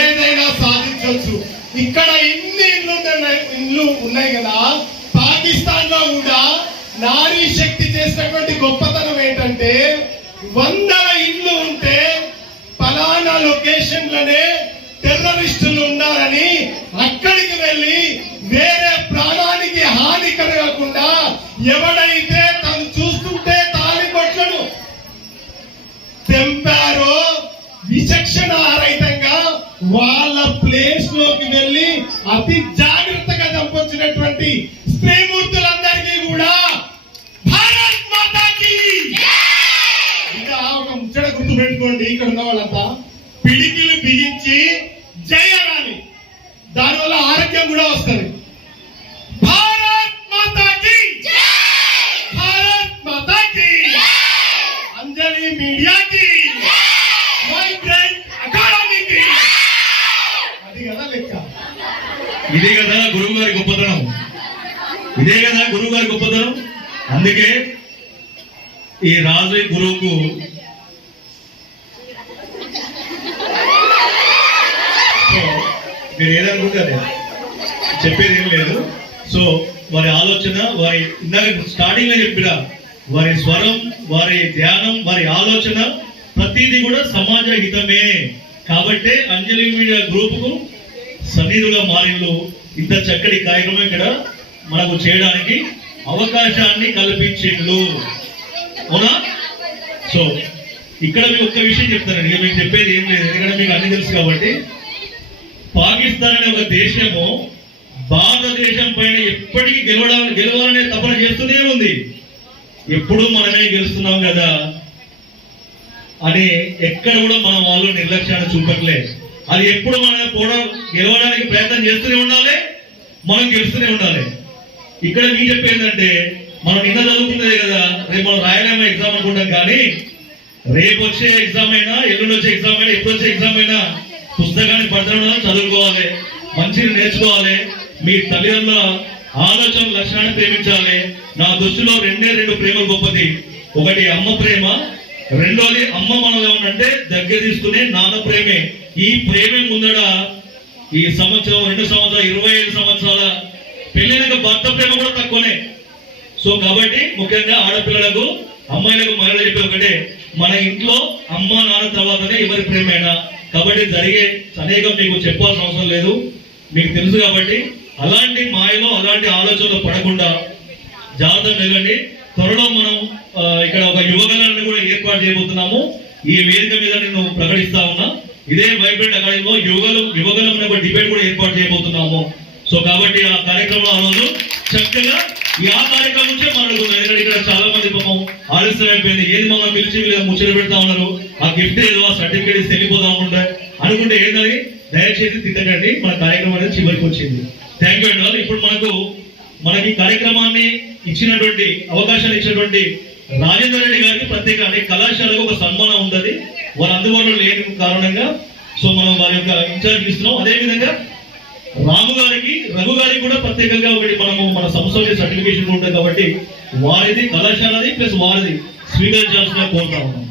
ఏదైనా సాధించవచ్చు. ఇక్కడ ఇన్ని ఇల్లు ఇల్లు ఉన్నాయి కదా. పాకిస్తాన్లో కూడా నారీ శక్తి చేసినటువంటి గొప్పతనం ఏంటంటే వందల ఇల్లు ఉంటే ఫలానా లొకేషన్లనే టెర్రరిస్టులు ఉన్నారని అక్కడికి వెళ్ళి వేరే ప్రాణానికి హాని కలగకుండా ఎవడైతే తను చూస్తుంటే తాలి కొట్లను తెంపారో విచక్షణ వాళ్ళ ప్లేస్లోకి వెళ్ళి అతి జాగ్రత్తగా చంపొచ్చినటువంటి స్త్రీమూర్తులందరికీ కూడా భారత్ మాతాకి! ఇంకా ఒక ముచ్చట గుర్తు పెట్టుకోండి ఇక్కడ ఉన్న వాళ్ళంతా. పిడికిలు బిగించి జై అనాలి దానివల్ల ఆరోగ్యం కూడా వస్తుంది. భారత్ మాతాకి! భారత్ మాతాకి! అంజలి మీడియాకి వైబ్రెంట్ అకాడమీకి అది కదా లెక్క ఇదే కదా గురువు గారి గొప్పతనం. ఇదే కదా గురువు గారి గొప్పతనం. అందుకే ఈ రాజు గురువుకు మీరు ఏదనుకుంటారు? చెప్పేది ఏం లేదు. సో వారి ఆలోచన వారి ఇందాక స్టార్టింగ్లో చెప్పిన వారి స్వరం వారి ధ్యానం వారి ఆలోచన ప్రతిదీ కూడా సమాజ హితమే. కాబట్టే అంజలి మీడియా గ్రూప్కు సన్నిధుగా మారిళ్ళు ఇంత చక్కటి కార్యక్రమం ఇక్కడ మనకు చేయడానికి అవకాశాన్ని కల్పించిండు. అవునా? సో ఇక్కడ మీకు ఒక్క విషయం చెప్తానండి. మీకు చెప్పేది ఏం లేదు. ఎందుకంటే మీకు అన్ని తెలుసు కాబట్టి. పాకిస్తాన్ అనే ఒక దేశము భారతదేశం పైన ఎప్పటికీ గెలవడానికి గెలవాలనే తపన చేస్తూనే ఉంది. ఎప్పుడు మనమే గెలుస్తున్నాం కదా అని ఎక్కడ కూడా మనం వాళ్ళు నిర్లక్ష్యాన్ని చూపట్లేదు అది ఎప్పుడు మనం పోవడం గెలవడానికి ప్రయత్నం చేస్తూనే ఉండాలి మనం గెలుస్తూనే ఉండాలి. ఇక్కడ మీ చెప్పేందంటే మనం నిన్న చదువుకున్నదే కదా రేపు మనం రాయలేమో ఎగ్జామ్ అనుకుంటాం కానీ రేపు వచ్చే ఎగ్జామ్ అయినా ఎల్లుండి వచ్చే ఎగ్జామ్ అయినా ఎప్పుడు వచ్చే ఎగ్జామ్ అయినా పుస్తకాన్ని పట్టడం చదువుకోవాలి మంచిని నేర్చుకోవాలి మీ తల్లిదండ్రుల ఆలోచన లక్షణాన్ని ప్రేమించాలి. నా దృష్టిలో రెండే రెండు ప్రేమ గొప్పది. ఒకటి అమ్మ ప్రేమ రెండోది అమ్మ మనలో అంటే దగ్గర తీసుకునే నాన్న ప్రేమే. ఈ ప్రేమే ముందడ ఈ సంవత్సరం రెండు సంవత్సరాలు ఇరవై ఐదు సంవత్సరాల పెళ్ళైన భర్త ప్రేమ కూడా తక్కువనే. సో కాబట్టి ముఖ్యంగా ఆడపిల్లలకు అమ్మాయిలకు మరణ చెప్పే ఒకటే. మన ఇంట్లో అమ్మ నాన్న తర్వాతనే ఎవరి ప్రేమైనా. కాబట్టి జరిగే అనేకం మీకు చెప్పాల్సిన అవసరం లేదు. మీకు తెలుసు కాబట్టి అలాంటి మాయలో అలాంటి ఆలోచనలు పడకుండా జాగ్రత్త వెళ్ళండి. త్వరలో మనం ఇక్కడ ఒక యువగలను ఏర్పాటు చేయబోతున్నాము. ఈ వేదిక మీద నేను ప్రకటిస్తా ఉన్నా. ఇదే వైబ్రెంట్ అకాడమీలో యువగలం యువగలం అనే ఒక డిబేట్ కూడా ఏర్పాటు చేయబోతున్నాము. సో కాబట్టి ఆ కార్యక్రమం ఆ రోజు చక్కగా ఈ ఆ కార్యక్రమం నుంచే మాట్లాడుతున్నాం ఎందుకంటే ఇక్కడ చాలా మంది పాపం ఆలస్యం అయిపోయింది. ఏది మమ్మల్ని పిలిచి వీళ్ళు ముచ్చట పెడతా ఉన్నారు. ఆ గిఫ్ట్ ఏదో ఆ సర్టిఫికేట్ ఇస్తే వెళ్ళిపోతా అనుకుంటే ఏంటని దయచేసి తిట్టకండి. మన కార్యక్రమం అనేది చివరికి వచ్చింది. థ్యాంక్ యూ అండి వాళ్ళు ఇప్పుడు మనకు మనకి కార్యక్రమాన్ని ఇచ్చినటువంటి అవకాశాన్ని ఇచ్చినటువంటి రాజేంద్ర రెడ్డి గారికి ప్రత్యేక అనేక కళాశాలకు ఒక సన్మానం ఉందని వారు అందుబాటులో లేని కారణంగా సో మనం వారి యొక్క ఇన్ఛార్జ్ ఇస్తున్నాం. అదేవిధంగా రాము గారికి రఘు గారికి కూడా ప్రత్యేకంగా ఒకటి మనము మన సంస్థ సర్టిఫికేషన్ ఉంటుంది కాబట్టి వారిది కళాశాలది ప్లస్ వారిది స్వీకరించాల్సిన కోరుతా ఉన్నాం.